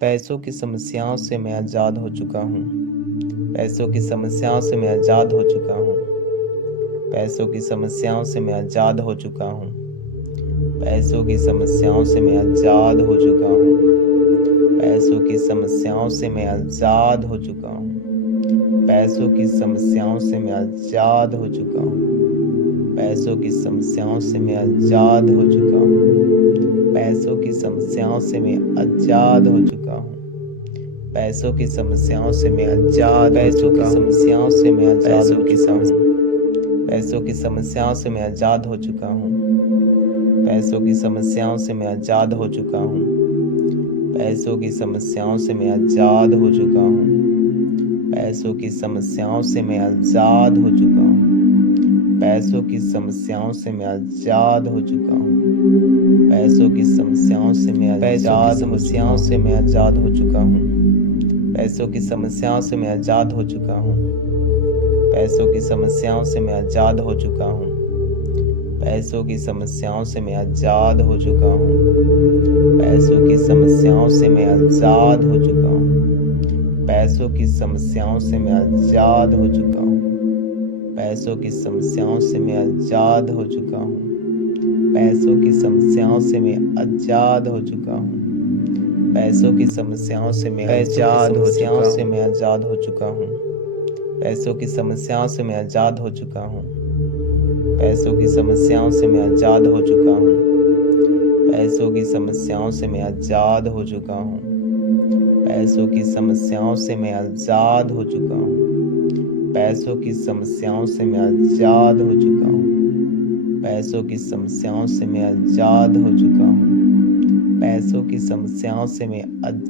पैसों की समस्याओं से मैं आज़ाद हो चुका हूँ। पैसों की समस्याओं से मैं आज़ाद हो चुका हूँ। पैसों की समस्याओं से मैं आज़ाद हो चुका हूँ। पैसों की समस्याओं से मैं आज़ाद हो चुका हूँ। पैसों की समस्याओं से मैं आज़ाद हो चुका हूँ। पैसों की समस्याओं से मैं आज़ाद हो चुका हूँ। पैसों की समस्याओं से मैं आज़ाद हो चुका हूँ। पैसों की समस्याओं से मैं आज़ाद हो चुका हूँ। पैसों की समस्याओं से मैं आज़ाद हो चुका हूँ। समस्याओं से मैं आज़ाद हो चुका हूँ। पैसों की समस्याओं से मैं आज़ाद हो चुका हूँ। पैसों की समस्याओं से मैं आज़ाद हो चुका हूँ। पैसों की समस्याओं से मैं आज़ाद हो चुका हूँ। पैसों की समस्याओं से मैं आज़ाद हो चुका हूँ। पैसों की समस्याओं से मैं आज़ाद हो चुका हूँ। पैसों की समस्याओं से मैं आज़ाद हो चुका हूँ। पैसों की समस्याओं से मैं आज़ाद हो चुका हूँ। पैसों की समस्याओं से मैं आज़ाद हो चुका हूँ। पैसों की समस्याओं से मैं आज़ाद हो चुका हूँ। पैसों की समस्याओं से मैं आज़ाद हो चुका हूँ। पैसों की समस्याओं से मैं आज़ाद हो चुका हूँ। पैसों की समस्याओं से मैं आज़ाद हो चुका हूँ। पैसों की समस्याओं से मैं आज़ाद हो चुका हूँ। पैसों की समस्याओं से मैं आज़ाद हो चुका हूँ। पैसों की समस्याओं से मैं आज़ाद हो चुका हूँ। पैसों की समस्याओं से मैं आज़ाद हो चुका हूँ। पैसों की समस्याओं से मैं आज़ाद हो चुका हूँ। पैसों की समस्याओं से मैं आज़ाद हो चुका हूँ। पैसों की समस्याओं से मैं आज़ाद हो चुका हूँ। पैसों की समस्याओं से मैं आज़ाद हो चुका हूँ। पैसों की समस्याओं से मैं